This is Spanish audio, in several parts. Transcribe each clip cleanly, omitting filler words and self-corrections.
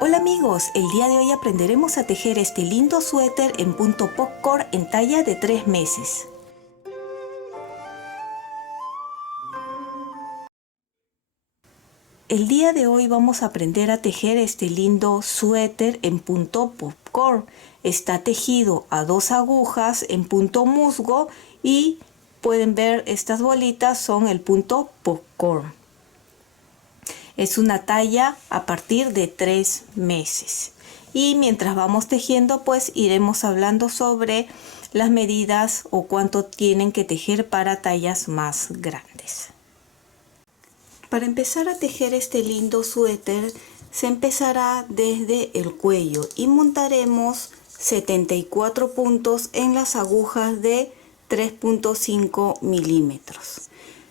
Hola amigos, el día de hoy aprenderemos a tejer este lindo suéter en punto popcorn en talla de 3 meses. El día de hoy vamos a aprender a tejer este lindo suéter en punto popcorn. Está tejido a 2 agujas en punto musgo y pueden ver estas bolitas son el punto popcorn. Es una talla a partir de 3 meses. Y mientras vamos tejiendo, pues iremos hablando sobre las medidas o cuánto tienen que tejer para tallas más grandes. Para empezar a tejer este lindo suéter, se empezará desde el cuello y montaremos 74 puntos en las agujas de 3.5 milímetros.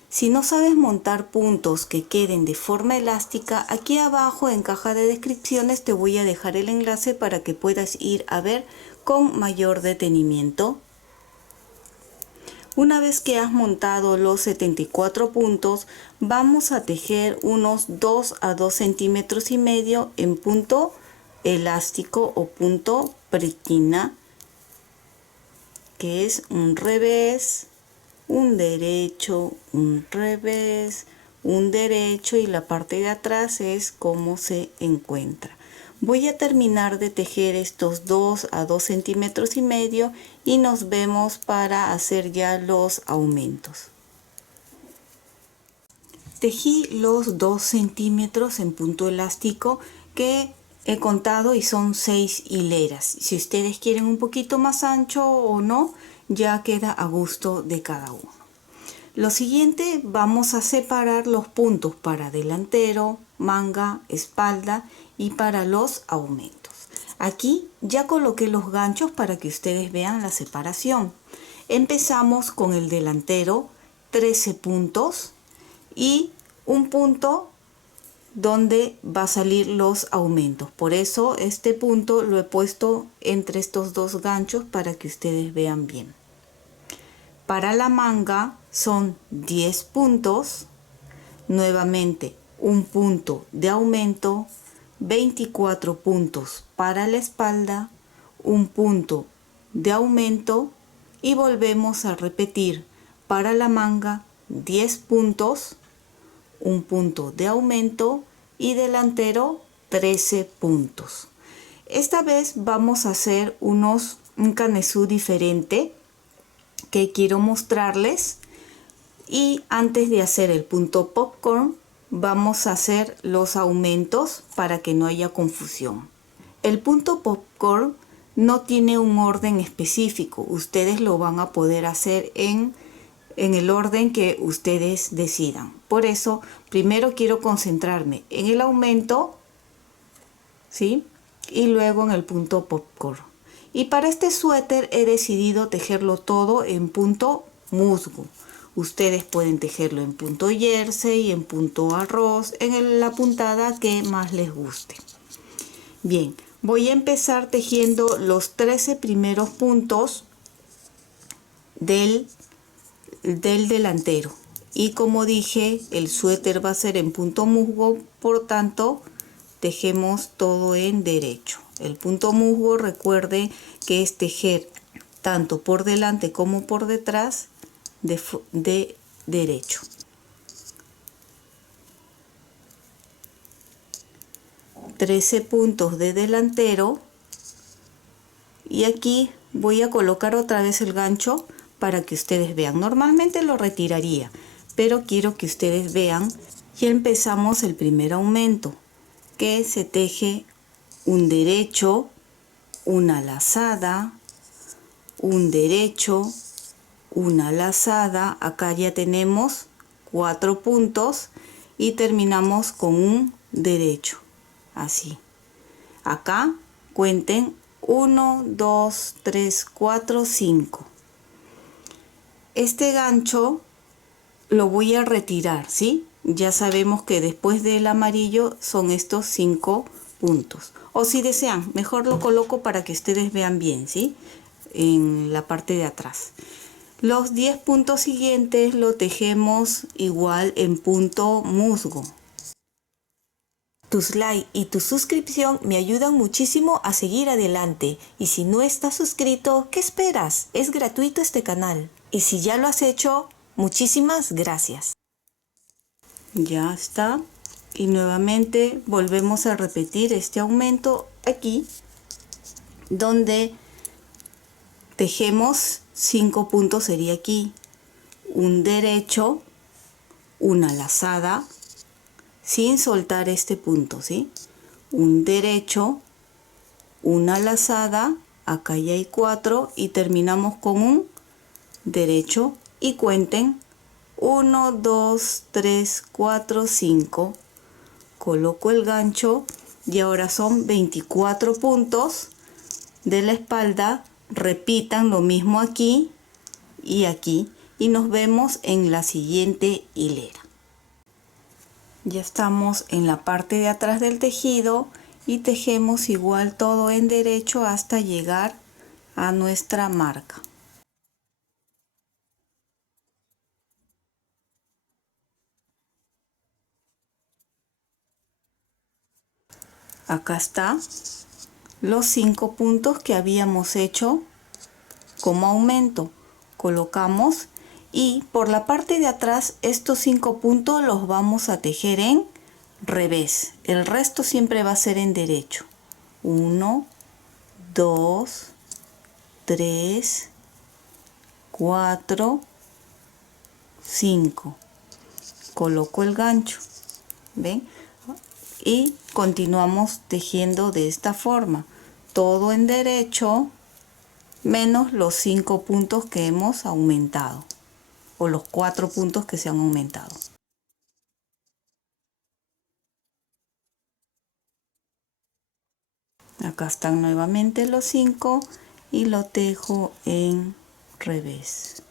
Si no sabes montar puntos que queden de forma elástica, aquí abajo en caja de descripciones te voy a dejar el enlace para que puedas ir a ver con mayor detenimiento. Una vez que has montado los 74 puntos, vamos a tejer unos 2 a 2 centímetros y medio en punto elástico o punto pretina, que es un revés, un derecho, un revés, un derecho, y la parte de atrás es como se encuentra. Voy a terminar de tejer estos 2 a 2 centímetros y medio y nos vemos para hacer ya los aumentos. Tejí los 2 centímetros en punto elástico que he contado y son 6 hileras. Si ustedes quieren un poquito más ancho o no, ya queda a gusto de cada uno. Lo siguiente, vamos a separar los puntos para delantero, manga, espalda y para los aumentos. Aquí ya coloqué los ganchos para que ustedes vean la separación. Empezamos con el delantero, 13 puntos y un punto donde va a salir los aumentos. Por eso este punto lo he puesto entre estos dos ganchos para que ustedes vean bien. Para la manga son 10 puntos, nuevamente un punto de aumento, 24 puntos para la espalda, un punto de aumento y volvemos a repetir para la manga 10 puntos, un punto de aumento y delantero 13 puntos. Esta vez vamos a hacer un canesú diferente que quiero mostrarles, y antes de hacer el punto popcorn vamos a hacer los aumentos para que no haya confusión. El punto popcorn no tiene un orden específico, ustedes lo van a poder hacer en el orden que ustedes decidan. Por eso primero quiero concentrarme en el aumento, ¿sí? Y luego en el punto popcorn. Y para este suéter he decidido tejerlo todo en punto musgo. Ustedes pueden tejerlo en punto jersey, en punto arroz, en la puntada que más les guste. Bien, voy a empezar tejiendo los 13 primeros puntos del delantero. Y como dije, el suéter va a ser en punto musgo, por tanto, tejemos todo en derecho. El punto musgo, recuerde que es tejer tanto por delante como por detrás de derecho. Trece puntos de delantero, y aquí voy a colocar otra vez el gancho para que ustedes vean. Normalmente lo retiraría, pero quiero que ustedes vean. Y empezamos el primer aumento, que se teje un derecho, una lazada, un derecho, una lazada. Acá ya tenemos 4 puntos y terminamos con un derecho, así. Acá cuenten 1, 2, 3, 4, 5. Este gancho lo voy a retirar, ¿sí? Ya sabemos que después del amarillo son estos 5 puntos. O si desean, mejor lo coloco para que ustedes vean bien, ¿sí? En la parte de atrás. Los 10 puntos siguientes lo tejemos igual en punto musgo. Tus likes y tu suscripción me ayudan muchísimo a seguir adelante. Y si no estás suscrito, ¿qué esperas? Es gratuito este canal. Y si ya lo has hecho, muchísimas gracias. Ya está. Y nuevamente volvemos a repetir este aumento aquí, donde tejemos 5 puntos, sería aquí. Un derecho, una lazada, sin soltar este punto, ¿sí? Un derecho, una lazada, acá ya hay 4 y terminamos con un derecho y cuenten 1, 2, 3, 4, 5. Coloco el gancho y ahora son 24 puntos de la espalda. Repitan lo mismo aquí y aquí y nos vemos en la siguiente hilera. Ya estamos en la parte de atrás del tejido y tejemos igual todo en derecho hasta llegar a nuestra marca. Acá está los 5 puntos que habíamos hecho como aumento. Colocamos y por la parte de atrás estos 5 puntos los vamos a tejer en revés. El resto siempre va a ser en derecho. 1, 2, 3, 4, 5. Coloco el gancho, ¿ven? Y continuamos tejiendo de esta forma, todo en derecho menos los 5 puntos que hemos aumentado o los 4 puntos que se han aumentado. Acá están nuevamente los 5 y lo tejo en revés.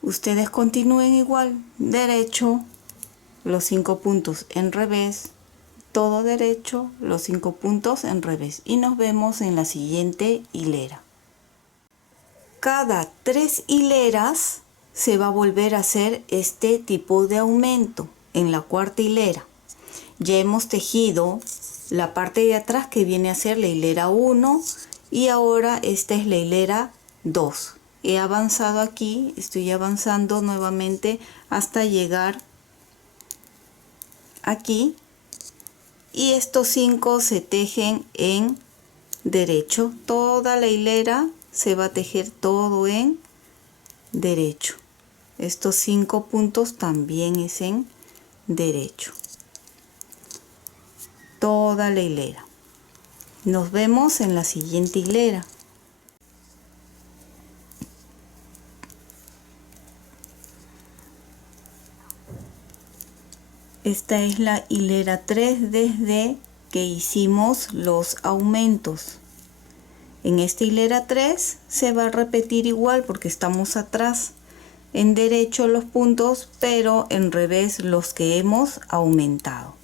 Ustedes continúen igual, derecho, los 5 puntos en revés, todo derecho, los 5 puntos en revés y nos vemos en la siguiente hilera. Cada 3 hileras se va a volver a hacer este tipo de aumento en la cuarta hilera. Ya hemos tejido la parte de atrás que viene a ser la hilera 1 y ahora esta es la hilera 2. He avanzado aquí, estoy avanzando nuevamente hasta llegar aquí y estos 5 se tejen en derecho. Toda la hilera se va a tejer todo en derecho. Estos 5 puntos también es en derecho. Toda la hilera. Nos vemos en la siguiente hilera. Esta es la hilera 3 desde que hicimos los aumentos. En esta hilera 3 se va a repetir igual porque estamos atrás. En derecho los puntos, pero en revés los que hemos aumentado.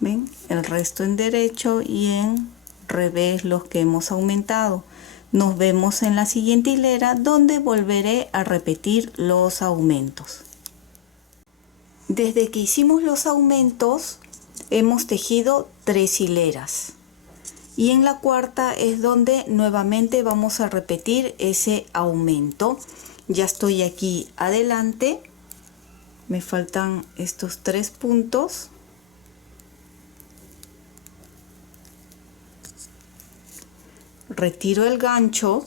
¿Ven? El resto en derecho y en revés los que hemos aumentado. Nos vemos en la siguiente hilera donde volveré a repetir los aumentos. Desde que hicimos los aumentos hemos tejido 3 hileras y en la cuarta es donde nuevamente vamos a repetir ese aumento. Ya estoy aquí adelante, me faltan estos 3 puntos. Retiro el gancho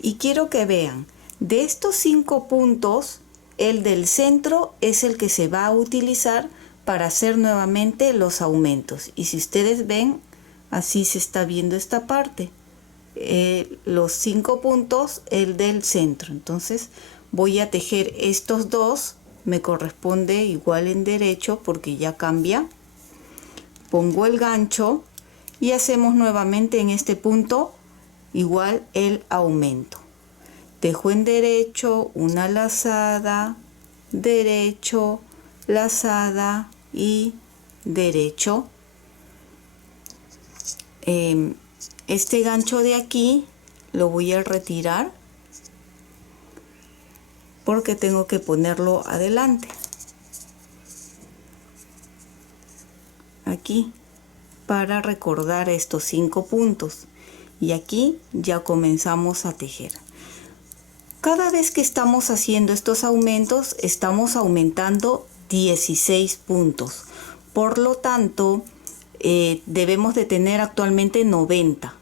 y quiero que vean, de estos 5 puntos, el del centro es el que se va a utilizar para hacer nuevamente los aumentos. Y si ustedes ven, así se está viendo esta parte. Los 5 puntos, el del centro. Entonces voy a tejer estos dos, me corresponde igual en derecho porque ya cambia. Pongo el gancho y hacemos nuevamente en este punto igual el aumento. tejo en derecho, una lazada, derecho, lazada y derecho. Este gancho de aquí lo voy a retirar porque tengo que ponerlo adelante, aquí, para recordar estos 5 puntos, y aquí ya comenzamos a tejer. Cada vez que estamos haciendo estos aumentos, estamos aumentando 16 puntos. Por lo tanto, debemos de tener actualmente 90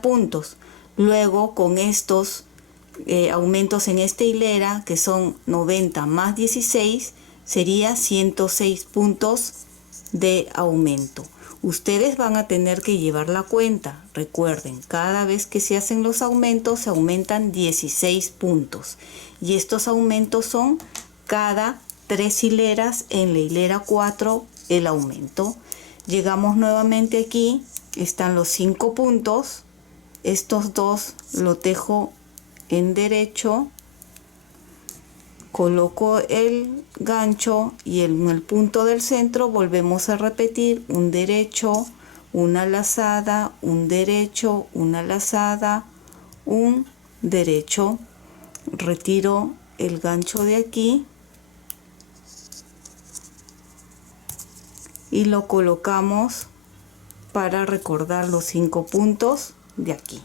puntos. Luego, con estos aumentos en esta hilera, que son 90 más 16, sería 106 puntos de aumento. Ustedes van a tener que llevar la cuenta. Recuerden, cada vez que se hacen los aumentos se aumentan 16 puntos. Y estos aumentos son cada 3 hileras. En la hilera 4 el aumento. Llegamos nuevamente aquí. Están los 5 puntos. Estos dos lo tejo en derecho. Coloco el gancho y en el punto del centro volvemos a repetir un derecho, una lazada, un derecho, una lazada, un derecho. Retiro el gancho de aquí y lo colocamos para recordar los 5 puntos de aquí.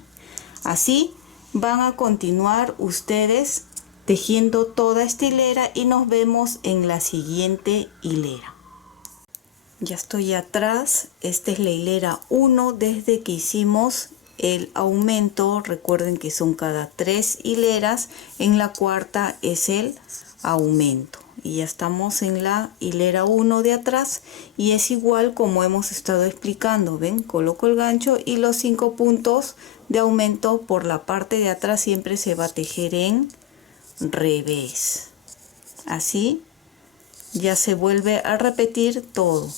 Así van a continuar ustedes tejiendo toda esta hilera y nos vemos en la siguiente hilera. Ya estoy atrás. Esta es la hilera 1 desde que hicimos el aumento. Recuerden que son cada 3 hileras. En la cuarta es el aumento. Y ya estamos en la hilera 1 de atrás. Y es igual como hemos estado explicando. ¿Ven? Coloco el gancho y los 5 puntos de aumento por la parte de atrás siempre se va a tejer en revés. Así ya se vuelve a repetir todo.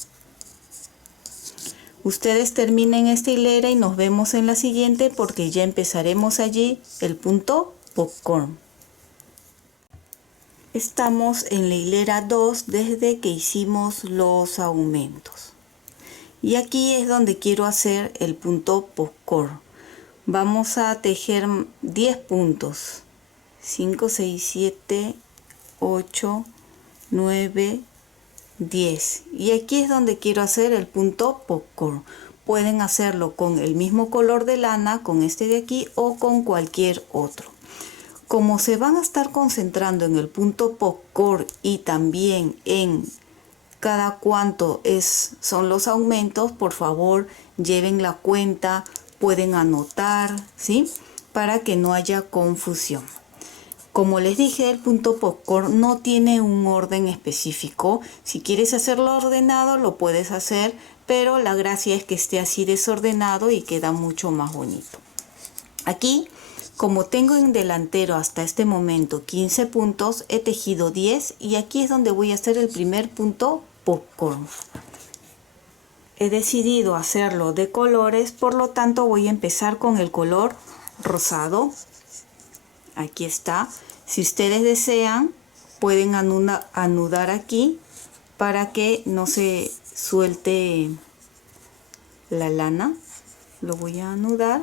Ustedes terminen esta hilera y nos vemos en la siguiente porque ya empezaremos allí el punto popcorn. Estamos en la hilera 2 desde que hicimos los aumentos. Y aquí es donde quiero hacer el punto popcorn. Vamos a tejer 10 puntos. 5, 6, 7, 8, 9, 10. Y aquí es donde quiero hacer el punto popcorn. Pueden hacerlo con el mismo color de lana, con este de aquí o con cualquier otro. Como se van a estar concentrando en el punto popcorn y también en cada cuánto son los aumentos, por favor lleven la cuenta, pueden anotar, ¿sí? Para que no haya confusión. Como les dije, el punto popcorn no tiene un orden específico. Si quieres hacerlo ordenado, lo puedes hacer, pero la gracia es que esté así desordenado y queda mucho más bonito. Aquí, como tengo en delantero hasta este momento 15 puntos, he tejido 10 y aquí es donde voy a hacer el primer punto popcorn. He decidido hacerlo de colores, por lo tanto voy a empezar con el color rosado. Aquí está. Si ustedes desean, pueden anudar aquí para que no se suelte la lana. Lo voy a anudar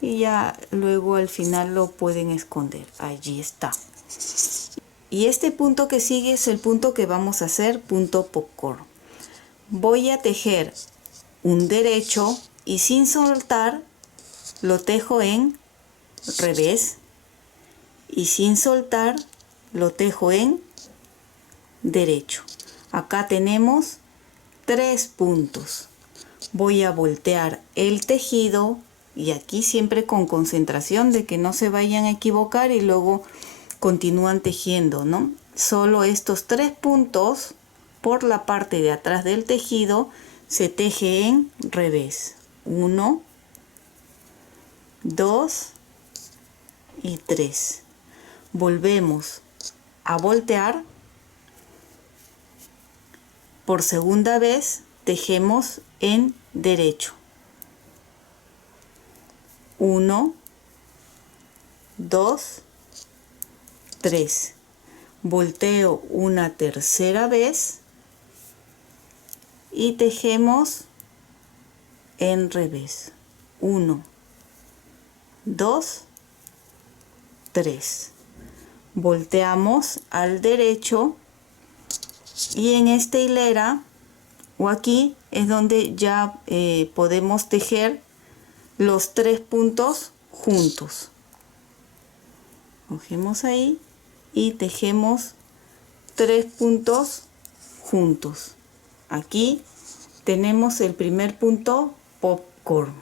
y ya luego al final lo pueden esconder. Allí está. Y este punto que sigue es el punto que vamos a hacer, punto popcorn. Voy a tejer un derecho y sin soltar lo tejo en revés y sin soltar lo tejo en derecho. Acá tenemos 3 puntos. Voy a voltear el tejido y aquí siempre con concentración de que no se vayan a equivocar y luego continúan tejiendo, ¿no? Solo estos 3 puntos por la parte de atrás del tejido se teje en revés. 1, 2 y 3. Volvemos a voltear. Por segunda vez tejemos en derecho. 1, 2, 3. Volteo una tercera vez y tejemos en revés. 1, 2, 3. Volteamos al derecho y en esta hilera o aquí es donde ya podemos tejer los 3 puntos juntos. Cogemos ahí y tejemos 3 puntos juntos. Aquí tenemos el primer punto popcorn.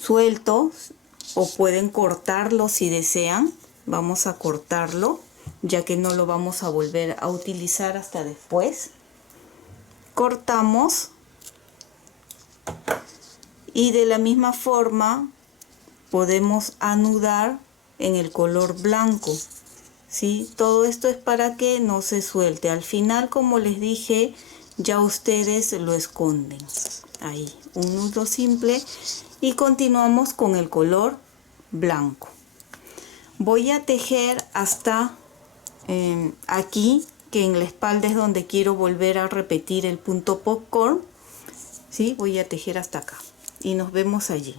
Sueltos, o pueden cortarlo si desean. Vamos a cortarlo, ya que no lo vamos a volver a utilizar hasta después. Cortamos y de la misma forma podemos anudar en el color blanco, ¿sí? Todo esto es para que no se suelte. Al final, como les dije, ya ustedes lo esconden. Ahí, un nudo simple y continuamos con el color blanco. Voy a tejer hasta aquí, que en la espalda es donde quiero volver a repetir el punto popcorn, ¿sí? Voy a tejer hasta acá y nos vemos allí.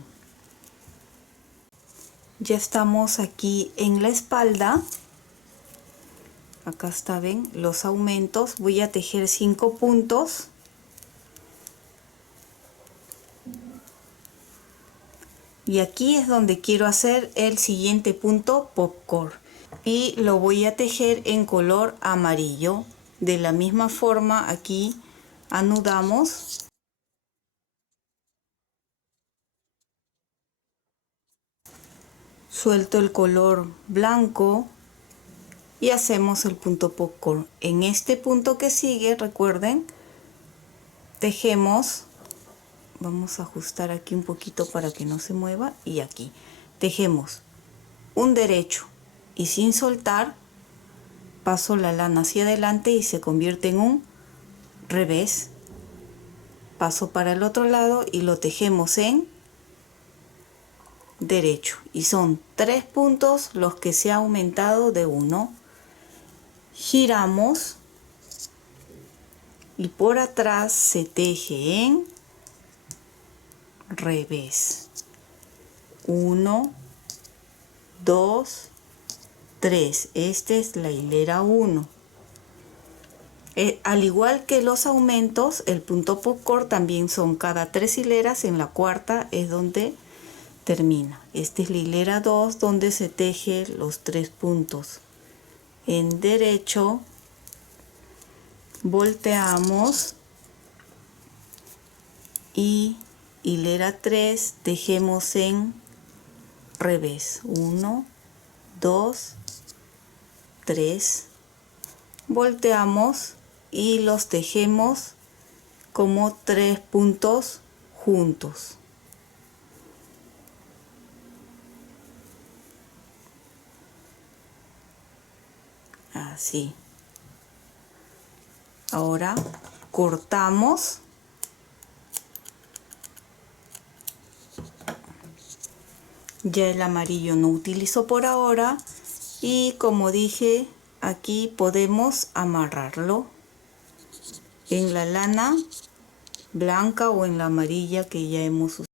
Ya estamos aquí en la espalda. Acá está, ven, los aumentos. Voy a tejer 5 puntos. Y aquí es donde quiero hacer el siguiente punto popcorn. Y lo voy a tejer en color amarillo. De la misma forma, aquí anudamos. Suelto el color blanco y hacemos el punto popcorn. En este punto que sigue, recuerden, tejemos, vamos a ajustar aquí un poquito para que no se mueva, y aquí tejemos un derecho y sin soltar paso la lana hacia adelante y se convierte en un revés. Paso para el otro lado y lo tejemos en derecho, y son 3 puntos los que se ha aumentado de 1. Giramos y por atrás se teje en revés. 1, 2, 3. Esta es la hilera 1. Al igual que los aumentos, el punto popcorn también son cada 3 hileras. En la cuarta es donde termina. Esta es la hilera 2, donde se teje los 3 puntos. En derecho volteamos y hilera 3 tejemos en revés. 1, 2, 3. Volteamos y los tejemos como 3 puntos juntos. Así. Ahora cortamos. Ya el amarillo no utilizo por ahora, y como dije, aquí podemos amarrarlo en la lana blanca o en la amarilla que ya hemos usado.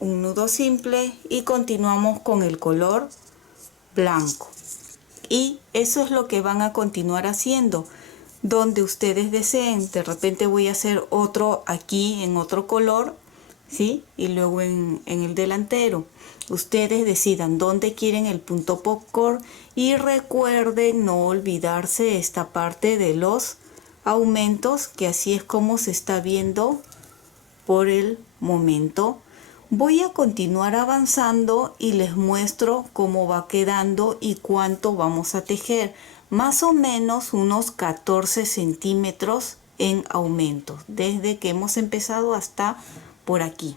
Un nudo simple y continuamos con el color blanco. Y eso es lo que van a continuar haciendo. Donde ustedes deseen, de repente voy a hacer otro aquí en otro color, ¿sí? Y luego en el delantero. Ustedes decidan dónde quieren el punto popcorn, y recuerden no olvidarse esta parte de los aumentos, que así es como se está viendo por el momento. Voy a continuar avanzando y les muestro cómo va quedando y cuánto vamos a tejer. Más o menos unos 14 centímetros en aumento, desde que hemos empezado hasta por aquí.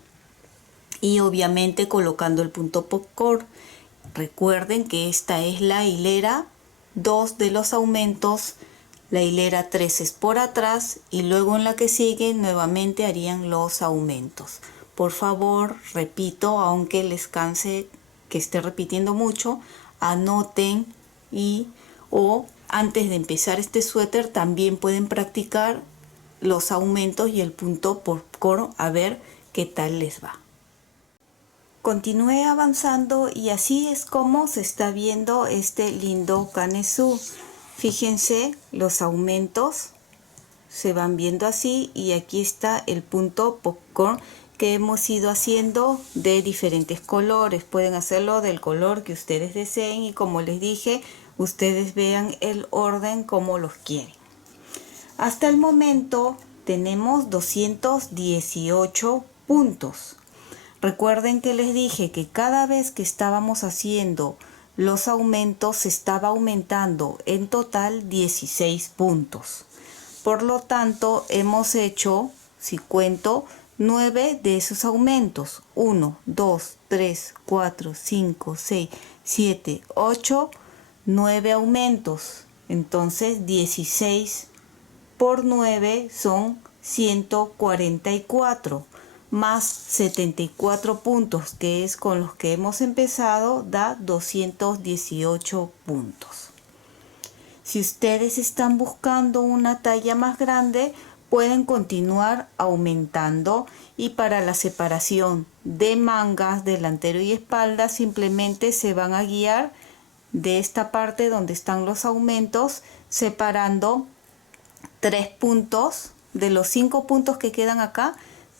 Y obviamente colocando el punto popcorn. Recuerden que esta es la hilera 2 de los aumentos. La hilera 3 es por atrás y luego en la que sigue nuevamente harían los aumentos. por favor, repito, aunque les canse que esté repitiendo mucho, anoten o antes de empezar este suéter también pueden practicar los aumentos y el punto popcorn a ver qué tal les va. Continué avanzando y así es como se está viendo este lindo kanesu. Fíjense, los aumentos se van viendo así y aquí está el punto popcorn que hemos ido haciendo de diferentes colores. Pueden hacerlo del color que ustedes deseen y como les dije, ustedes vean el orden como los quieren. Hasta el momento tenemos 218 puntos. Recuerden que les dije que cada vez que estábamos haciendo los aumentos se estaba aumentando en total 16 puntos. Por lo tanto, hemos hecho, si cuento, 9 de esos aumentos. 1, 2, 3, 4, 5, 6, 7, 8, 9 aumentos. Entonces, 16 por 9 son 144. Más 74 puntos, que es con los que hemos empezado, da 218 puntos. Si ustedes están buscando una talla más grande, pueden continuar aumentando y para la separación de mangas, delantero y espalda, simplemente se van a guiar de esta parte donde están los aumentos, separando 3 puntos de los 5 puntos que quedan acá,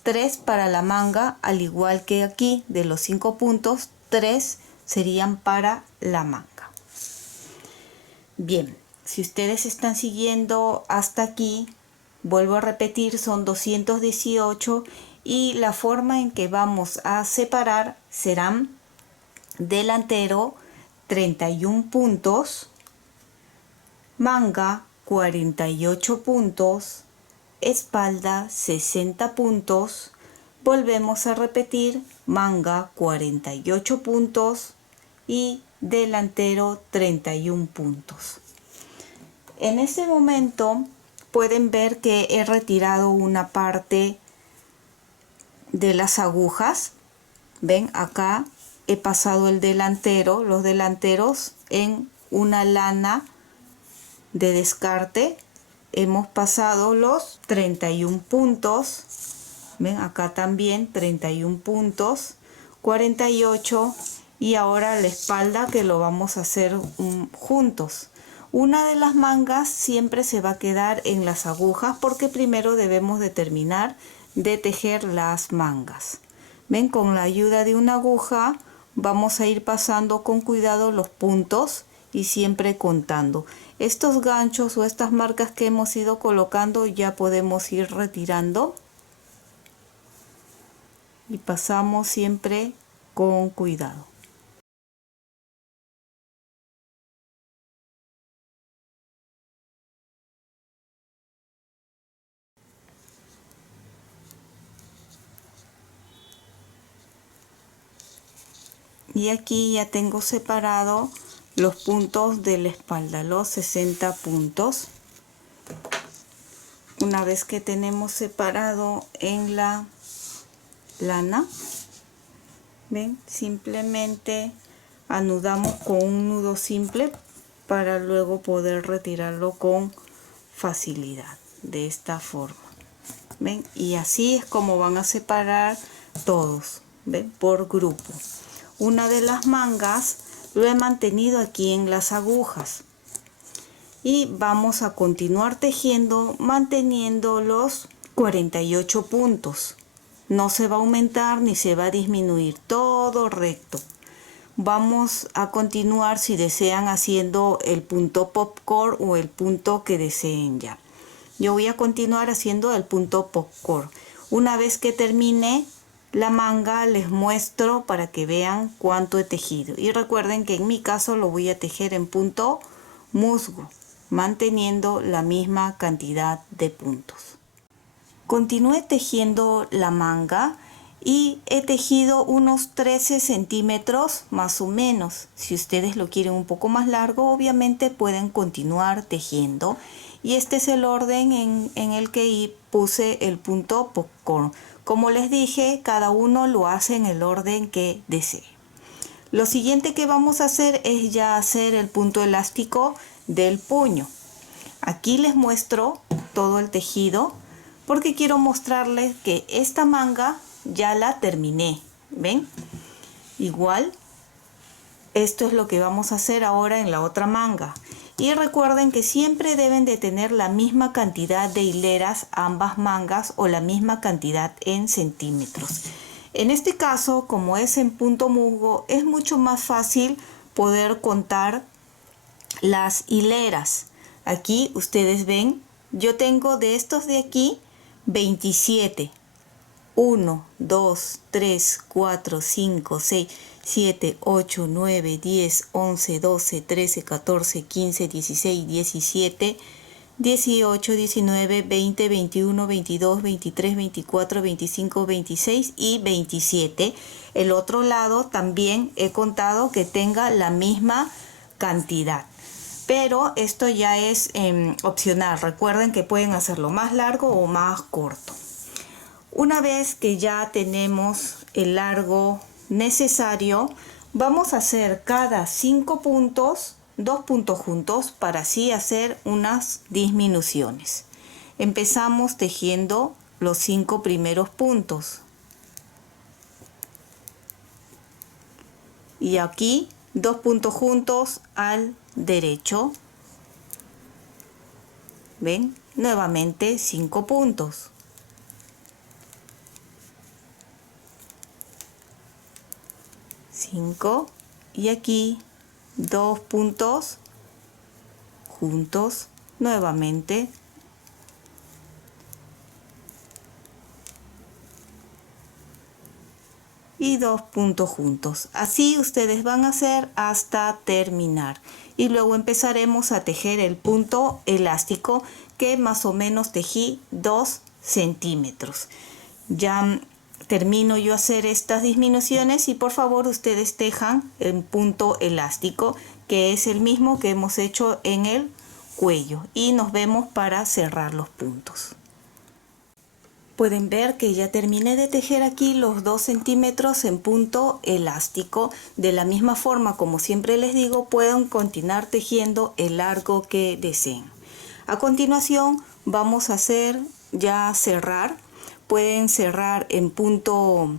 3 para la manga, al igual que aquí, de los 5 puntos, 3 serían para la manga. Bien, si ustedes están siguiendo hasta aquí, vuelvo a repetir, son 218 y la forma en que vamos a separar serán delantero 31 puntos, manga 48 puntos, espalda 60 puntos, volvemos a repetir, manga 48 puntos y delantero 31 puntos. En este momento pueden ver que he retirado una parte de las agujas. Ven, acá he pasado el delantero, los delanteros en una lana de descarte. Hemos pasado los 31 puntos. Ven, acá también 31 puntos, 48 y ahora la espalda que lo vamos a hacer juntos. Una de las mangas siempre se va a quedar en las agujas porque primero debemos de terminar de tejer las mangas. Ven, con la ayuda de una aguja vamos a ir pasando con cuidado los puntos y siempre contando. Estos ganchos o estas marcas que hemos ido colocando ya podemos ir retirando y pasamos siempre con cuidado. Y aquí ya tengo separado los puntos de la espalda, los 60 puntos. Una vez que tenemos separado en la lana, ven, simplemente anudamos con un nudo simple para luego poder retirarlo con facilidad, de esta forma. ¿Ven? Y así es como van a separar todos, ¿ven? Por grupo. Una de las mangas lo he mantenido aquí en las agujas y vamos a continuar tejiendo manteniendo los 48 puntos. No se va a aumentar ni se va a disminuir, todo recto. Vamos a continuar, si desean, haciendo el punto popcorn o el punto que deseen ya. Yo voy a continuar haciendo el punto popcorn. Una vez que termine la manga les muestro para que vean cuánto he tejido. Y recuerden que en mi caso lo voy a tejer en punto musgo, manteniendo la misma cantidad de puntos. Continué tejiendo la manga y he tejido unos 13 centímetros más o menos. Si ustedes lo quieren un poco más largo, obviamente pueden continuar tejiendo. Y este es el orden en el que puse el punto popcorn. Como les dije, cada uno lo hace en el orden que desee. Lo siguiente que vamos a hacer es ya hacer el punto elástico del puño. Aquí les muestro todo el tejido porque quiero mostrarles que esta manga ya la terminé. ¿Ven? Igual, esto es lo que vamos a hacer ahora en la otra manga. Y recuerden que siempre deben de tener la misma cantidad de hileras ambas mangas o la misma cantidad en centímetros. En este caso, como es en punto musgo, es mucho más fácil poder contar las hileras. Aquí ustedes ven, yo tengo de estos de aquí 27. 1, 2, 3, 4, 5, 6, 7, 8, 9, 10, 11, 12, 13, 14, 15, 16, 17, 18, 19, 20, 21, 22, 23, 24, 25, 26 y 27. El otro lado también he contado que tenga la misma cantidad. Pero esto ya es opcional. Recuerden que pueden hacerlo más largo o más corto. Una vez que ya tenemos el largo necesario, vamos a hacer cada 5 puntos, 2 puntos juntos para así hacer unas disminuciones. Empezamos tejiendo los 5 primeros puntos. Y aquí 2 puntos juntos al derecho. ¿Ven? Nuevamente 5 puntos. Y aquí 2 puntos juntos nuevamente. Y 2 puntos juntos. Así ustedes van a hacer hasta terminar. Y luego empezaremos a tejer el punto elástico que más o menos tejí 2 centímetros. Ya termino yo hacer estas disminuciones y por favor ustedes tejan el punto elástico que es el mismo que hemos hecho en el cuello y nos vemos para cerrar los puntos. Pueden ver que ya terminé de tejer aquí los 2 centímetros en punto elástico. De la misma forma, como siempre les digo, pueden continuar tejiendo el largo que deseen. A continuación vamos a hacer ya cerrar. Pueden cerrar en punto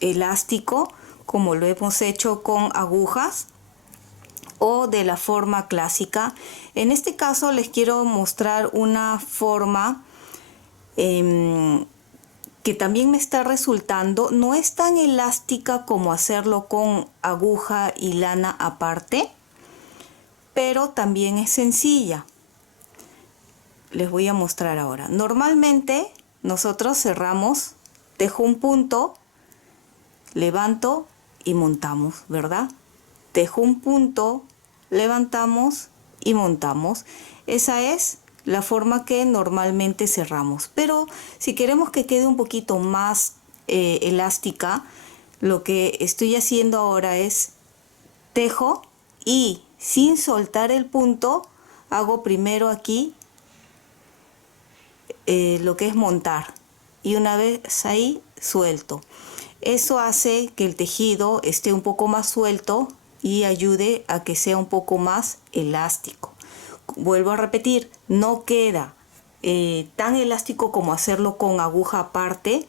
elástico como lo hemos hecho con agujas o de la forma clásica. En este caso les quiero mostrar una forma que también me está resultando. No es tan elástica como hacerlo con aguja y lana aparte, pero también es sencilla. Les voy a mostrar ahora. Normalmente nosotros cerramos, tejo un punto, levanto y montamos, ¿verdad? Tejo un punto, levantamos y montamos. Esa es la forma que normalmente cerramos. Pero si queremos que quede un poquito más elástica, lo que estoy haciendo ahora es tejo y sin soltar el punto, hago primero aquí lo que es montar y una vez ahí suelto. Eso hace que el tejido esté un poco más suelto y ayude a que sea un poco más elástico. Vuelvo a repetir, no queda tan elástico como hacerlo con aguja aparte,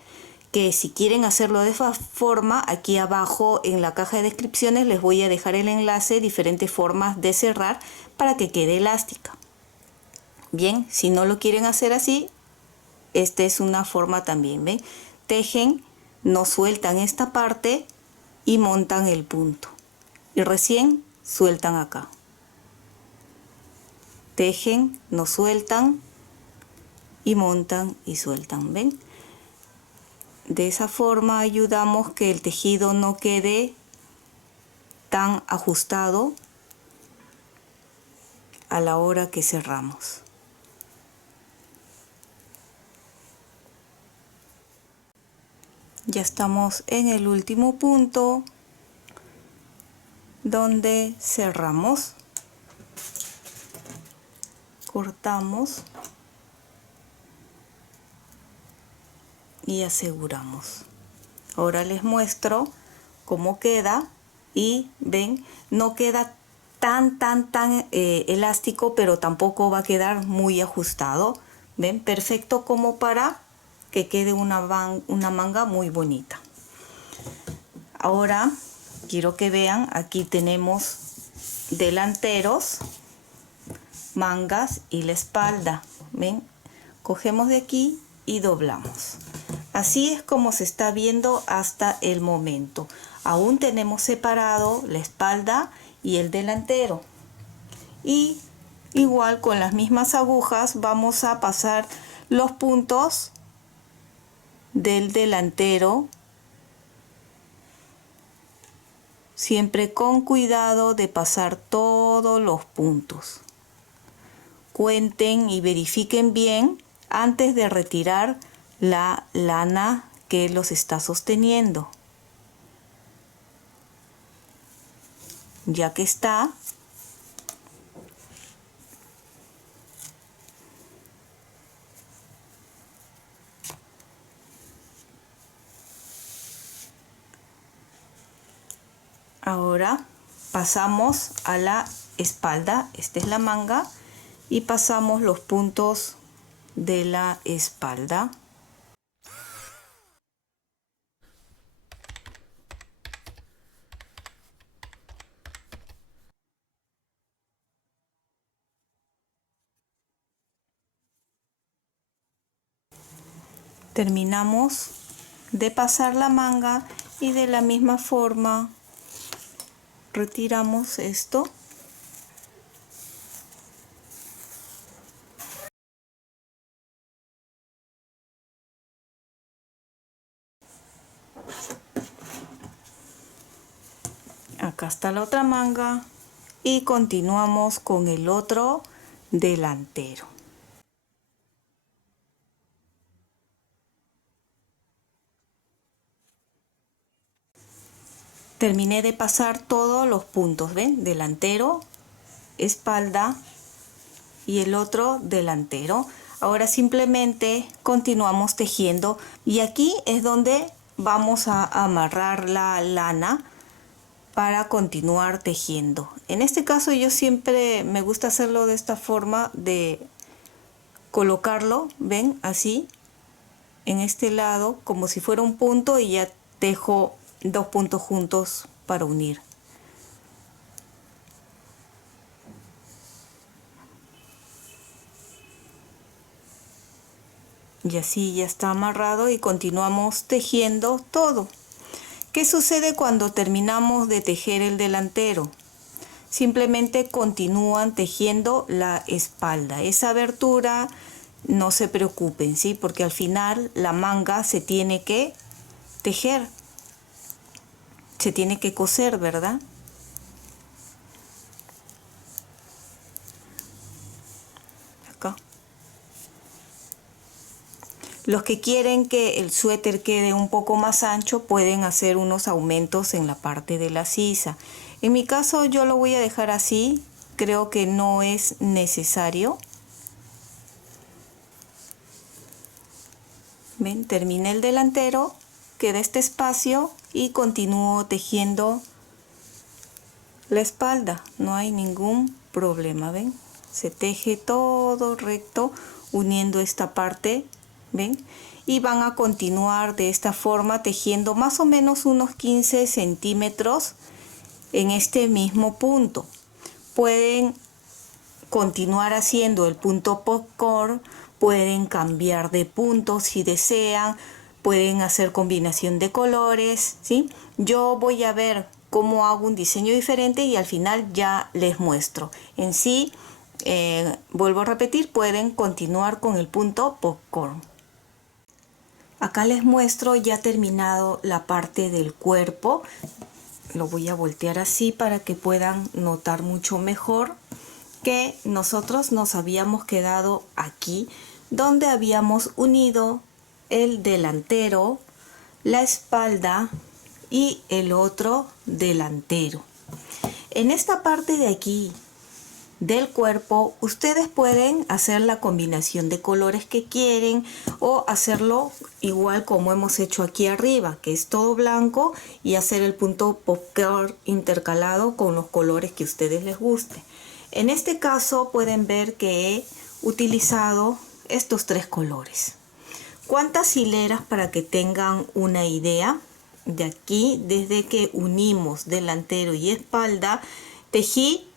que si quieren hacerlo de esa forma, aquí abajo en la caja de descripciones les voy a dejar el enlace, diferentes formas de cerrar para que quede elástica. Bien, si no lo quieren hacer así, esta es una forma también, ¿ven? Tejen, no sueltan esta parte y montan el punto. Y recién sueltan acá. Tejen, no sueltan y montan y sueltan, ¿ven? De esa forma ayudamos que el tejido no quede tan ajustado a la hora que cerramos. Ya estamos en el último punto donde cerramos, cortamos y aseguramos. Ahora les muestro cómo queda y ven, no queda tan elástico, pero tampoco va a quedar muy ajustado. Ven, perfecto como para que quede una manga muy bonita. Ahora quiero que vean, aquí tenemos delanteros, mangas y la espalda. Ven, cogemos de aquí y doblamos. Así es como se está viendo hasta el momento. Aún tenemos separado la espalda y el delantero. Y igual con las mismas agujas vamos a pasar los puntos del delantero, siempre con cuidado de pasar todos los puntos. Cuenten y verifiquen bien antes de retirar la lana que los está sosteniendo. Ya que está, ahora pasamos a la espalda. Esta es la manga y pasamos los puntos de la espalda. Terminamos de pasar la manga y de la misma forma retiramos esto. Acá está la otra manga y continuamos con el otro delantero. Terminé de pasar todos los puntos, ¿ven? Delantero, espalda y el otro delantero. Ahora simplemente continuamos tejiendo y aquí es donde vamos a amarrar la lana para continuar tejiendo. En este caso yo siempre me gusta hacerlo de esta forma, de colocarlo, ven, así en este lado como si fuera un punto y ya tejo dos puntos juntos para unir. Y así ya está amarrado y continuamos tejiendo todo. ¿Qué sucede cuando terminamos de tejer el delantero? Simplemente continúan tejiendo la espalda. Esa abertura no se preocupen, ¿sí? Porque al final la manga se tiene que tejer. Se tiene que coser, ¿verdad? Acá. Los que quieren que el suéter quede un poco más ancho pueden hacer unos aumentos en la parte de la sisa. En mi caso yo lo voy a dejar así, creo que no es necesario. Ven, terminé el delantero, queda este espacio y continúo tejiendo la espalda. No hay ningún problema, ven. Se teje todo recto uniendo esta parte, ven. Y van a continuar de esta forma tejiendo más o menos unos 15 centímetros en este mismo punto. Pueden continuar haciendo el punto popcorn, pueden cambiar de punto si desean, pueden hacer combinación de colores, ¿sí? Yo voy a ver cómo hago un diseño diferente y al final ya les muestro. En sí, vuelvo a repetir, pueden continuar con el punto popcorn. Acá les muestro ya terminado la parte del cuerpo. Lo voy a voltear así para que puedan notar mucho mejor que nosotros nos habíamos quedado aquí donde habíamos unido el delantero, la espalda y el otro delantero. En esta parte de aquí del cuerpo, ustedes pueden hacer la combinación de colores que quieren o hacerlo igual como hemos hecho aquí arriba, que es todo blanco, y hacer el punto popcorn intercalado con los colores que a ustedes les guste. En este caso pueden ver que he utilizado estos 3 colores. ¿Cuántas hileras? Para que tengan una idea, de aquí, desde que unimos delantero y espalda, tejí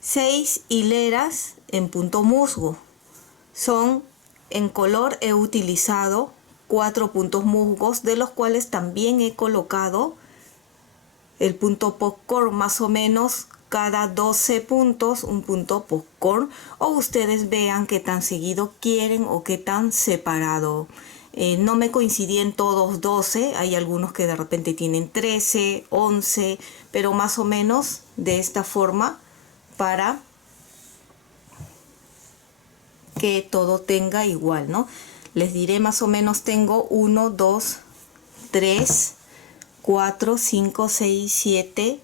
6 hileras en punto musgo. Son en color, he utilizado 4 puntos musgos, de los cuales también he colocado el punto popcorn, más o menos cada 12 puntos un punto popcorn, o ustedes vean qué tan seguido quieren o qué tan separado. No me coincidían todos 12, hay algunos que de repente tienen 13, 11, pero más o menos de esta forma, para que todo tenga igual, ¿no? Les diré más o menos, tengo 1, 2, 3, 4, 5, 6, 7,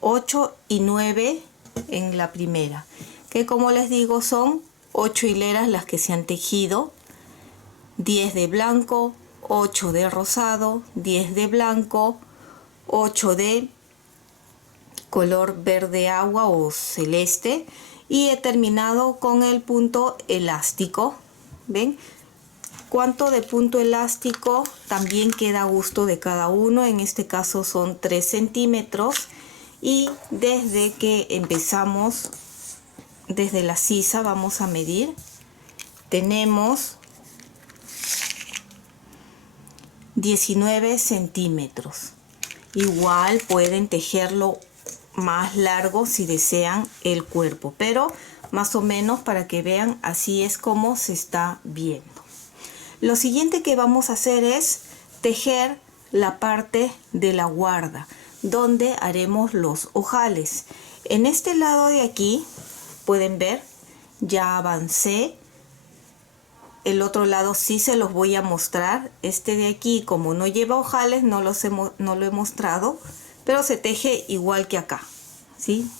8 y 9 en la primera, que como les digo son 8 hileras las que se han tejido, 10 de blanco, 8 de rosado, 10 de blanco, 8 de color verde agua o celeste, y he terminado con el punto elástico. ¿Ven? Cuánto de punto elástico también queda a gusto de cada uno. En este caso son 3 centímetros, y desde que empezamos, desde la sisa vamos a medir. Tenemos 19 centímetros. Igual pueden tejerlo más largo si desean el cuerpo, pero más o menos para que vean, así es como se está viendo. Lo siguiente que vamos a hacer es tejer la parte de la guarda, donde haremos los ojales. En este lado de aquí pueden ver, ya avancé. El otro lado sí se los voy a mostrar. Este de aquí, como no lleva ojales, no lo he mostrado, pero se teje igual que acá, ¿sí?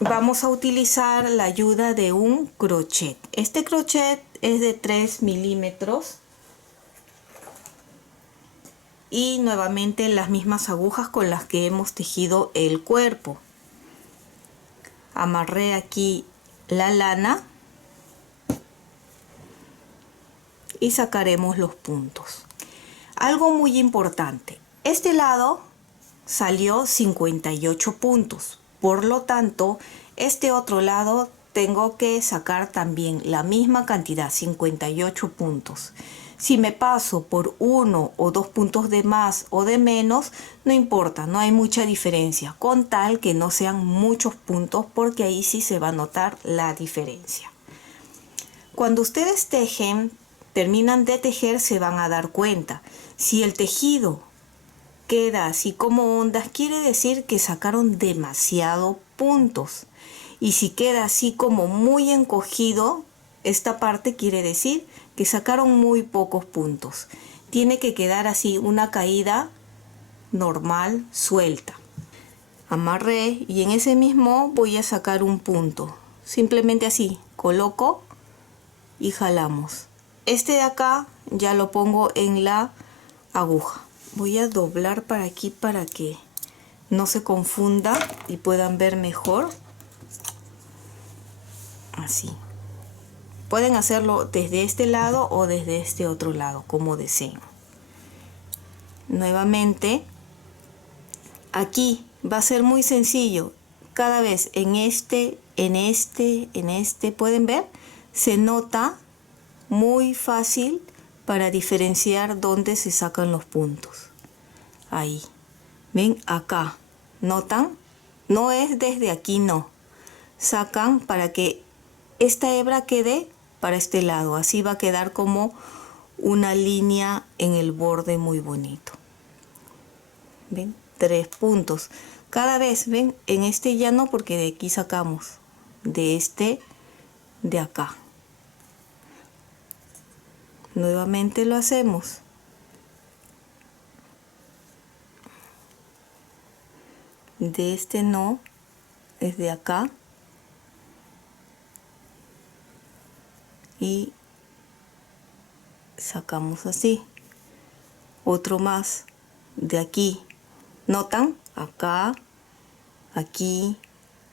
Vamos a utilizar la ayuda de un crochet. Este crochet es de 3 milímetros, y nuevamente las mismas agujas con las que hemos tejido el cuerpo. Amarré aquí la lana y sacaremos los puntos. Algo muy importante, este lado salió 58 puntos, por lo tanto este otro lado tengo que sacar también la misma cantidad, 58 puntos. Si me paso por 1 o 2 puntos de más o de menos, no importa, no hay mucha diferencia, con tal que no sean muchos puntos, porque ahí sí se va a notar la diferencia. Cuando ustedes tejen, terminan de tejer, se van a dar cuenta. Si el tejido queda así como ondas, quiere decir que sacaron demasiado puntos. Y si queda así como muy encogido, esta parte quiere decir que sacaron muy pocos puntos. Tiene que quedar así, una caída normal, suelta. Amarré, y en ese mismo voy a sacar un punto. Simplemente así, coloco y jalamos. Este de acá ya lo pongo en la aguja. Voy a doblar para aquí para que no se confunda y puedan ver mejor. Así. Pueden hacerlo desde este lado o desde este otro lado, como deseen. Nuevamente, aquí va a ser muy sencillo. Cada vez en este, ¿pueden ver? Se nota muy fácil para diferenciar dónde se sacan los puntos. Ahí. ¿Ven? Acá. ¿Notan? No es desde aquí, no. Sacan para que esta hebra quede para este lado. Así va a quedar como una línea en el borde muy bonito. ¿Ven? 3 puntos. Cada vez, ¿ven? En este ya no, porque de aquí sacamos. De este, de acá. Nuevamente lo hacemos. De este no, desde acá y sacamos así. Otro más de aquí. ¿Notan? Acá, aquí,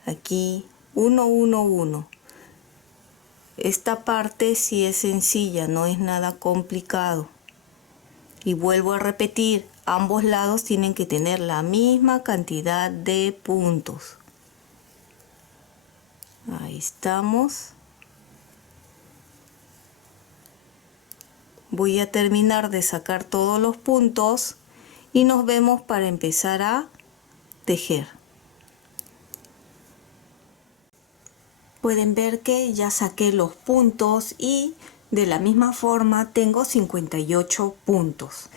aquí, 1, 1, 1. Esta parte sí es sencilla, no es nada complicado. Y vuelvo a repetir, ambos lados tienen que tener la misma cantidad de puntos. Ahí estamos. Voy a terminar de sacar todos los puntos y nos vemos para empezar a tejer. Pueden ver que ya saqué los puntos y de la misma forma tengo 58 puntos.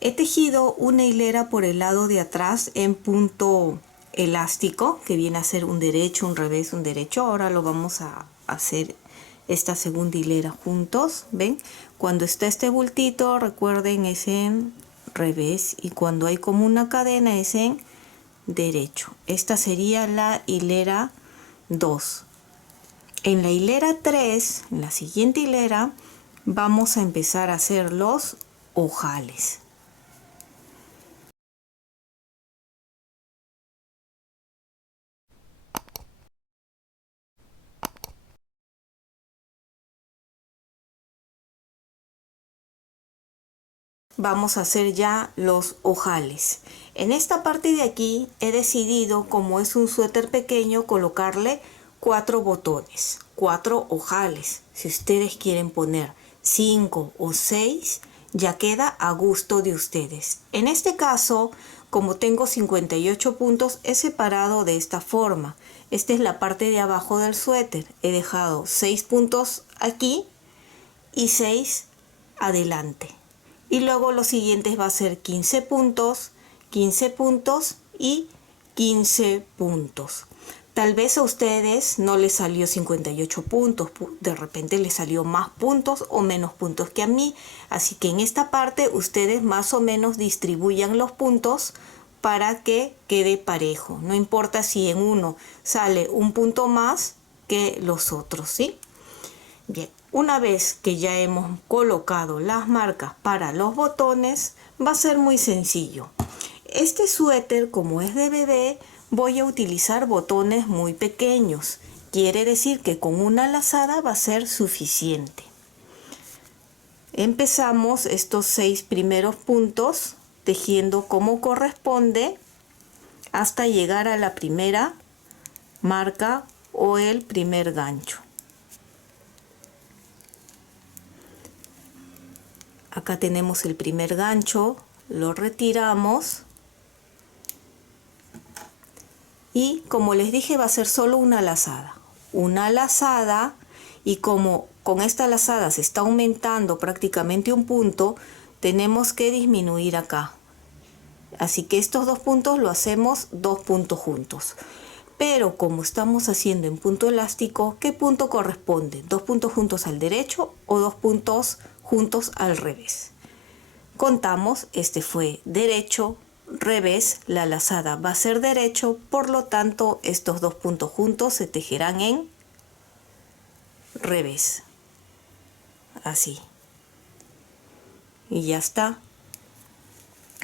He tejido una hilera por el lado de atrás en punto elástico, que viene a ser un derecho, un revés, un derecho. Ahora lo vamos a hacer esta segunda hilera juntos. ¿Ven? Cuando está este bultito, recuerden, es en revés, y cuando hay como una cadena es en derecho. Esta sería la hilera 2. En la hilera 3, en la siguiente hilera, vamos a empezar a hacer los ojales. Vamos a hacer ya los ojales. En esta parte de aquí he decidido, como es un suéter pequeño, colocarle 4 botones, 4 ojales. Si ustedes quieren poner 5 o 6, ya queda a gusto de ustedes. En este caso, como tengo 58 puntos, he separado de esta forma. Esta es la parte de abajo del suéter. He dejado 6 puntos aquí y 6 adelante. Y luego los siguientes va a ser 15 puntos, 15 puntos y 15 puntos. Tal vez a ustedes no les salió 58 puntos, de repente les salió más puntos o menos puntos que a mí. Así que en esta parte ustedes más o menos distribuyan los puntos para que quede parejo. No importa si en uno sale un punto más que los otros, ¿sí? Bien, una vez que ya hemos colocado las marcas para los botones, va a ser muy sencillo. Este suéter, como es de bebé, voy a utilizar botones muy pequeños. Quiere decir que con una lazada va a ser suficiente. Empezamos estos 6 primeros puntos tejiendo como corresponde hasta llegar a la primera marca o el primer gancho. Acá tenemos el primer gancho, lo retiramos y como les dije va a ser solo una lazada. Una lazada, y como con esta lazada se está aumentando prácticamente un punto, tenemos que disminuir acá. Así que estos 2 puntos lo hacemos 2 puntos juntos. Pero como estamos haciendo en punto elástico, ¿qué punto corresponde? ¿2 puntos juntos al derecho o 2 puntos juntos al revés? Contamos, este fue derecho, revés, la lazada va a ser derecho, por lo tanto estos 2 puntos juntos se tejerán en revés. Así. Y ya está.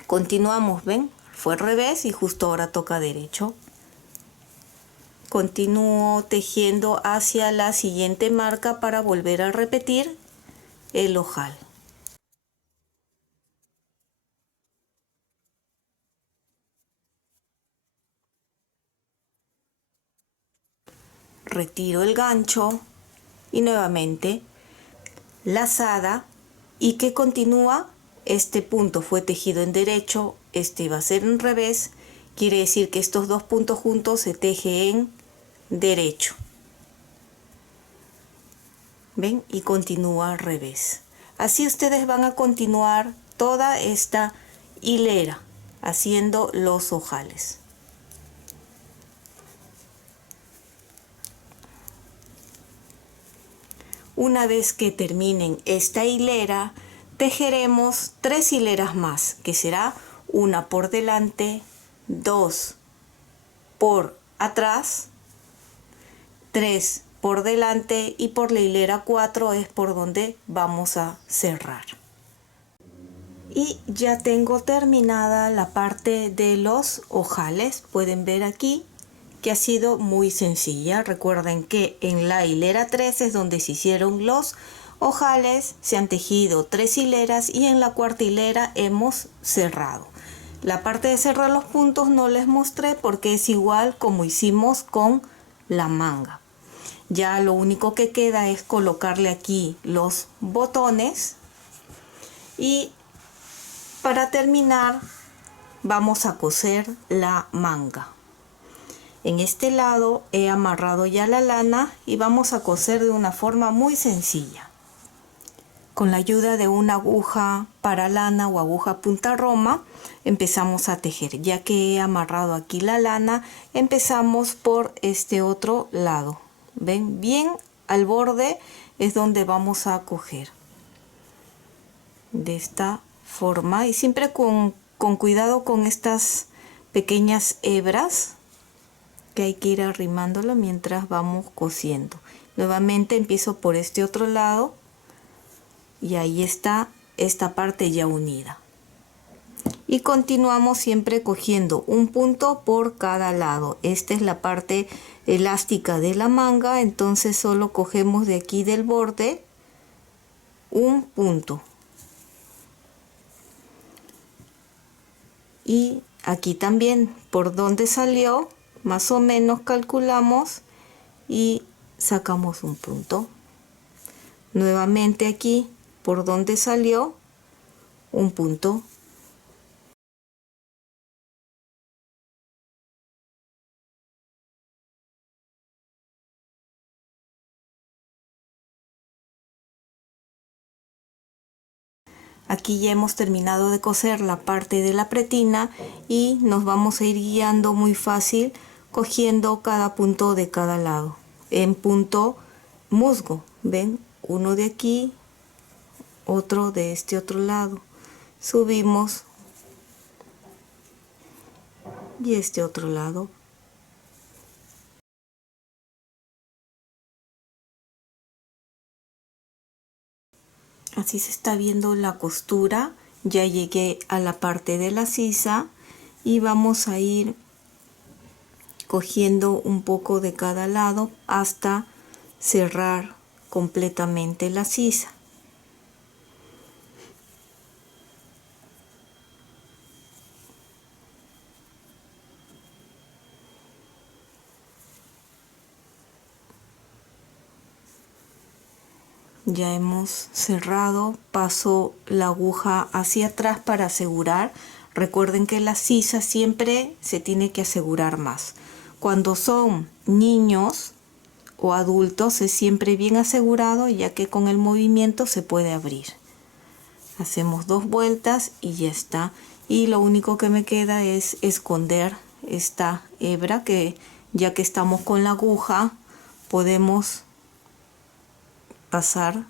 Continuamos, ¿ven? Fue revés y justo ahora toca derecho. Continúo tejiendo hacia la siguiente marca para volver a repetir el ojal. Retiro el gancho y nuevamente lazada, y que continúa. Este punto fue tejido en derecho, este va a ser en revés, quiere decir que estos 2 puntos juntos se teje en derecho. ¿Ven? Y continúa al revés. Así ustedes van a continuar toda esta hilera haciendo los ojales. Una vez que terminen esta hilera, tejeremos 3 hileras más, que será una por delante, 2 por atrás 3 por delante y por la hilera 4 es por donde vamos a cerrar. Y ya tengo terminada la parte de los ojales. Pueden ver aquí que ha sido muy sencilla. Recuerden que en la hilera 3 es donde se hicieron los ojales, se han tejido 3 hileras y en la cuarta hilera hemos cerrado. La parte de cerrar los puntos no les mostré porque es igual como hicimos con la manga. Ya lo único que queda es colocarle aquí los botones y para terminar vamos a coser la manga. En este lado he amarrado ya la lana y vamos a coser de una forma muy sencilla. Con la ayuda de una aguja para lana o aguja punta roma empezamos a tejer. Ya que he amarrado aquí la lana, empezamos por este otro lado. ¿Ven? Bien al borde es donde vamos a coger. De esta forma y siempre con cuidado con estas pequeñas hebras que hay que ir arrimándolo mientras vamos cosiendo. Nuevamente empiezo por este otro lado y ahí está esta parte ya unida. Y continuamos siempre cogiendo un punto por cada lado. Esta es la parte elástica de la manga, entonces solo cogemos de aquí del borde un punto. Y aquí también por donde salió, más o menos calculamos y sacamos un punto. Nuevamente aquí por donde salió, un punto. Aquí ya hemos terminado de coser la parte de la pretina y nos vamos a ir guiando muy fácil cogiendo cada punto de cada lado en punto musgo. Ven, uno de aquí, otro de este otro lado, subimos y este otro lado. Así se está viendo la costura. Ya llegué a la parte de la sisa y vamos a ir cogiendo un poco de cada lado hasta cerrar completamente la sisa. Ya hemos cerrado, paso la aguja hacia atrás para asegurar. Recuerden que la sisa siempre se tiene que asegurar más. Cuando son niños o adultos es siempre bien asegurado, ya que con el movimiento se puede abrir. Hacemos 2 vueltas y ya está. Y lo único que me queda es esconder esta hebra, que ya que estamos con la aguja podemos pasar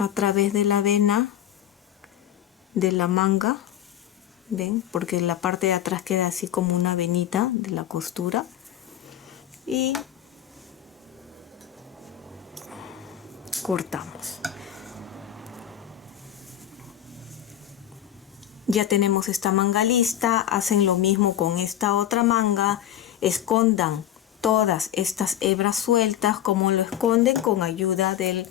a través de la vena de la manga. ¿Ven? Porque la parte de atrás queda así como una venita de la costura. Y cortamos. Ya tenemos esta manga lista. Hacen lo mismo con esta otra manga. Escondan todas estas hebras sueltas como lo esconden con ayuda del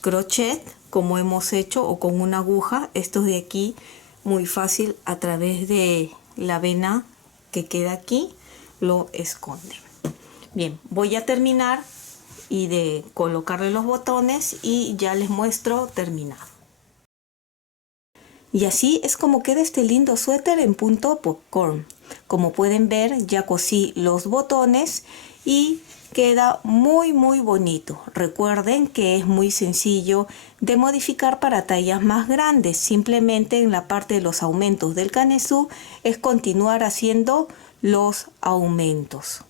crochet, como hemos hecho, o con una aguja. Estos de aquí muy fácil, a través de la vena que queda aquí lo esconden. Bien, voy a terminar y de colocarle los botones y ya les muestro terminado. Y así es como queda este lindo suéter en punto popcorn. Como pueden ver, ya cosí los botones y queda muy bonito. Recuerden que es muy sencillo de modificar para tallas más grandes. Simplemente en la parte de los aumentos del canesú es continuar haciendo los aumentos.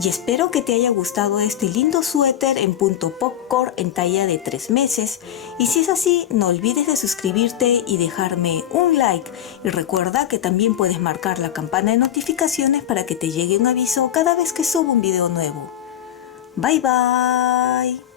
Y espero que te haya gustado este lindo suéter en punto popcorn en talla de 3 meses. Y si es así, no olvides de suscribirte y dejarme un like. Y recuerda que también puedes marcar la campana de notificaciones para que te llegue un aviso cada vez que subo un video nuevo. Bye bye.